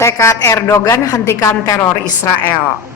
Tekad Erdogan hentikan teror Israel.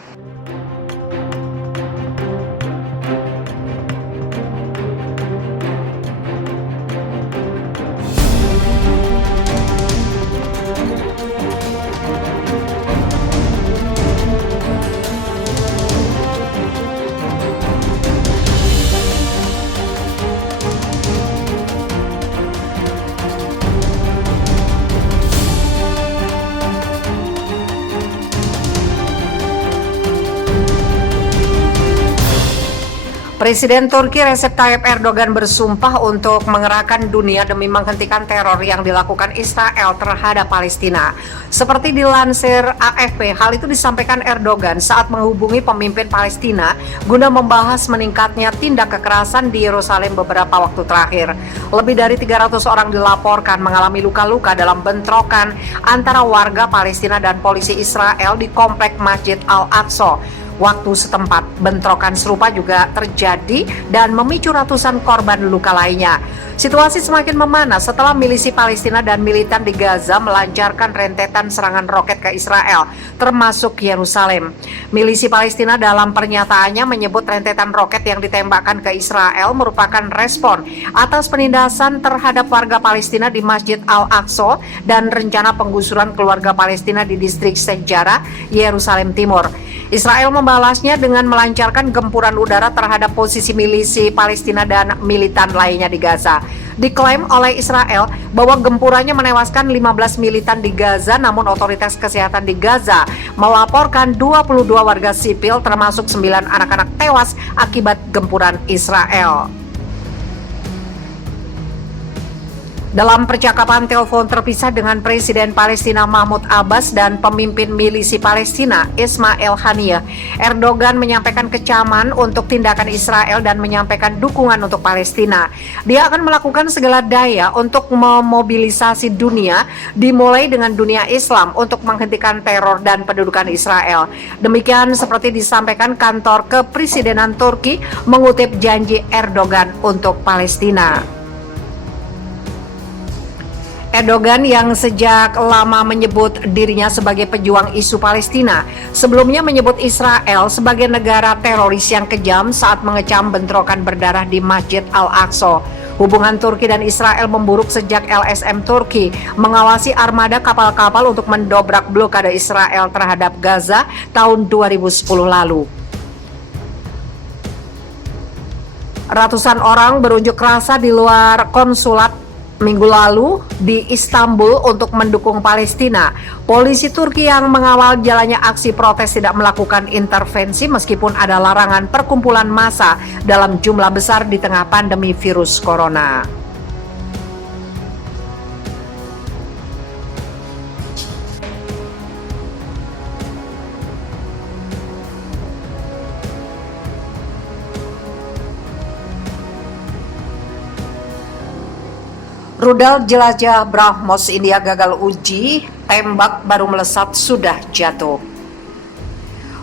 Presiden Turki Recep Tayyip Erdogan bersumpah untuk mengerahkan dunia demi menghentikan teror yang dilakukan Israel terhadap Palestina. Seperti dilansir AFP, hal itu disampaikan Erdogan saat menghubungi pemimpin Palestina guna membahas meningkatnya tindak kekerasan di Yerusalem beberapa waktu terakhir. Lebih dari 300 orang dilaporkan mengalami luka-luka dalam bentrokan antara warga Palestina dan polisi Israel di komplek Masjid Al-Aqsa. Waktu setempat, bentrokan serupa juga terjadi dan memicu ratusan korban luka lainnya. Situasi semakin memanas setelah milisi Palestina dan militan di Gaza melancarkan rentetan serangan roket ke Israel, termasuk Yerusalem. Milisi Palestina dalam pernyataannya menyebut rentetan roket yang ditembakkan ke Israel merupakan respon atas penindasan terhadap warga Palestina di Masjid Al-Aqsa dan rencana penggusuran keluarga Palestina di distrik sejarah Yerusalem Timur. Israel membalasnya dengan melancarkan gempuran udara terhadap posisi milisi Palestina dan militan lainnya di Gaza. Diklaim oleh Israel bahwa gempurannya menewaskan 15 militan di Gaza, namun otoritas kesehatan di Gaza melaporkan 22 warga sipil termasuk 9 anak-anak tewas akibat gempuran Israel. Dalam percakapan telepon terpisah dengan Presiden Palestina Mahmud Abbas dan pemimpin milisi Palestina Ismail Haniyeh, Erdogan menyampaikan kecaman untuk tindakan Israel dan menyampaikan dukungan untuk Palestina. Dia akan melakukan segala daya untuk memobilisasi dunia, dimulai dengan dunia Islam untuk menghentikan teror dan pendudukan Israel. Demikian seperti disampaikan kantor kepresidenan Turki mengutip janji Erdogan untuk Palestina. Erdogan yang sejak lama menyebut dirinya sebagai pejuang isu Palestina, sebelumnya menyebut Israel sebagai negara teroris yang kejam saat mengecam bentrokan berdarah di Masjid Al-Aqsa. Hubungan Turki dan Israel memburuk sejak LSM Turki mengawasi armada kapal-kapal untuk mendobrak blokade Israel terhadap Gaza tahun 2010 lalu. Ratusan orang berunjuk rasa di luar konsulat Minggu lalu di Istanbul untuk mendukung Palestina. Polisi Turki yang mengawal jalannya aksi protes tidak melakukan intervensi meskipun ada larangan perkumpulan massa dalam jumlah besar di tengah pandemi virus corona. Rudal jelajah BrahMos India gagal uji tembak, baru melesat sudah jatuh.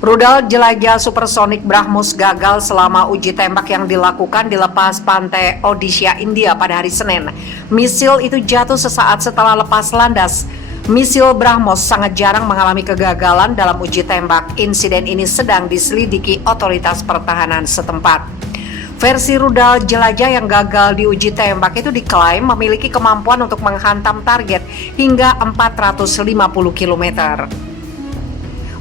Rudal jelajah supersonik BrahMos gagal selama uji tembak yang dilakukan di lepas pantai Odisha, India pada hari Senin. Misil itu jatuh sesaat setelah lepas landas. Misil BrahMos sangat jarang mengalami kegagalan dalam uji tembak. Insiden ini sedang diselidiki otoritas pertahanan setempat. Versi rudal jelajah yang gagal di uji tembak itu diklaim memiliki kemampuan untuk menghantam target hingga 450 km.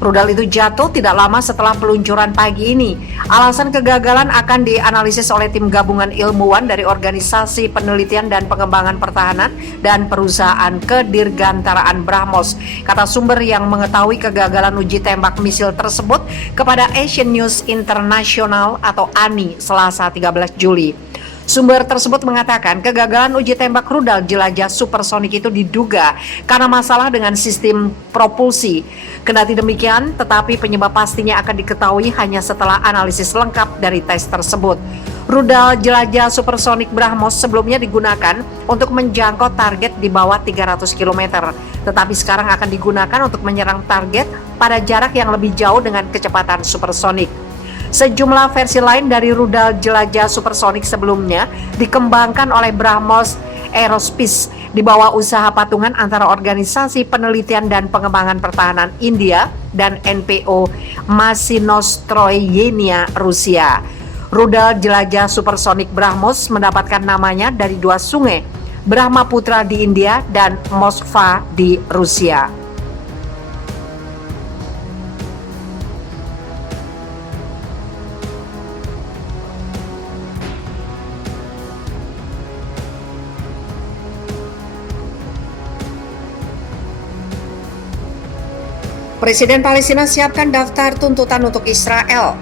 Rudal itu jatuh tidak lama setelah peluncuran pagi ini. Alasan kegagalan akan dianalisis oleh tim gabungan ilmuwan dari Organisasi Penelitian dan Pengembangan Pertahanan dan Perusahaan Kedirgantaraan BrahMos, kata sumber yang mengetahui kegagalan uji tembak misil tersebut kepada Asian News International atau ANI Selasa 13 Juli. Sumber tersebut mengatakan kegagalan uji tembak rudal jelajah supersonik itu diduga karena masalah dengan sistem propulsi. Kendati demikian, tetapi penyebab pastinya akan diketahui hanya setelah analisis lengkap dari tes tersebut. Rudal jelajah supersonik BrahMos sebelumnya digunakan untuk menjangkau target di bawah 300 km, tetapi sekarang akan digunakan untuk menyerang target pada jarak yang lebih jauh dengan kecepatan supersonik. Sejumlah versi lain dari rudal jelajah supersonik sebelumnya dikembangkan oleh BrahMos Aerospace di bawah usaha patungan antara Organisasi Penelitian dan Pengembangan Pertahanan India dan NPO Mashinostroyenia Rusia. Rudal jelajah supersonik BrahMos mendapatkan namanya dari dua sungai, Brahmaputra di India dan Moskva di Rusia. Presiden Palestina siapkan daftar tuntutan untuk Israel.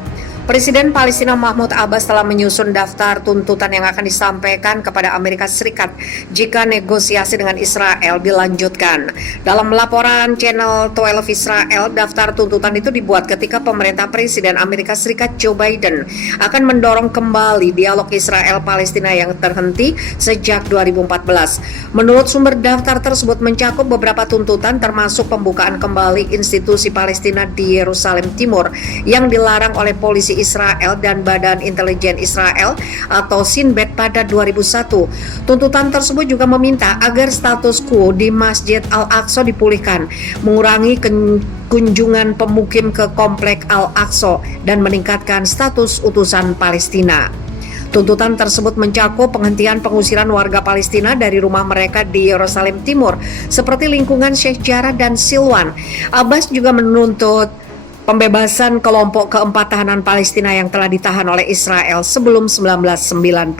Presiden Palestina Mahmud Abbas telah menyusun daftar tuntutan yang akan disampaikan kepada Amerika Serikat jika negosiasi dengan Israel dilanjutkan. Dalam laporan Channel 12 Israel, daftar tuntutan itu dibuat ketika pemerintah Presiden Amerika Serikat Joe Biden akan mendorong kembali dialog Israel-Palestina yang terhenti sejak 2014. Menurut sumber, daftar tersebut mencakup beberapa tuntutan termasuk pembukaan kembali institusi Palestina di Yerusalem Timur yang dilarang oleh polisi Israel dan Badan Intelijen Israel atau Shin Bet pada 2001. Tuntutan tersebut juga meminta agar status quo di Masjid Al-Aqsa dipulihkan, mengurangi kunjungan pemukim ke Komplek Al-Aqsa dan meningkatkan status utusan Palestina. Tuntutan tersebut mencakup penghentian pengusiran warga Palestina dari rumah mereka di Yerusalem Timur, seperti lingkungan Sheikh Jarrah dan Silwan. Abbas juga menuntut pembebasan kelompok keempat tahanan Palestina yang telah ditahan oleh Israel sebelum 1993.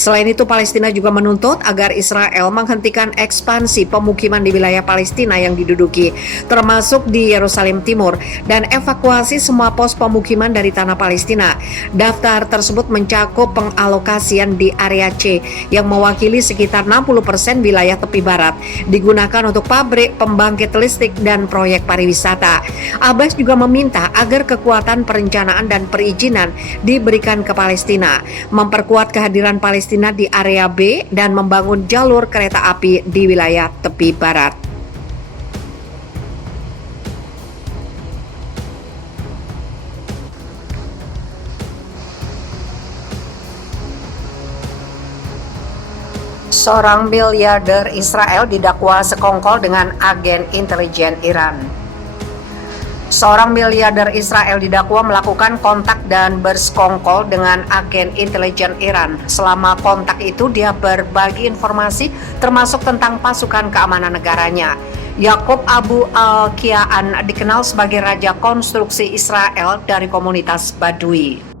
Selain itu, Palestina juga menuntut agar Israel menghentikan ekspansi pemukiman di wilayah Palestina yang diduduki, termasuk di Yerusalem Timur, dan evakuasi semua pos pemukiman dari tanah Palestina. Daftar tersebut mencakup pengalokasian di area C yang mewakili sekitar 60% wilayah tepi barat, digunakan untuk pabrik, pembangkit listrik, dan proyek pariwisata. Abbas juga meminta agar kekuatan perencanaan dan perizinan diberikan ke Palestina, memperkuat kehadiran Palestina di area B, dan membangun jalur kereta api di wilayah tepi barat. Seorang miliarder Israel didakwa sekongkol dengan agen intelijen Iran. Seorang miliarder Israel didakwa melakukan kontak dan bersekongkol dengan agen intelijen Iran. Selama kontak itu, dia berbagi informasi termasuk tentang pasukan keamanan negaranya. Yakub Abu Al-Kiaan dikenal sebagai raja konstruksi Israel dari komunitas Badui.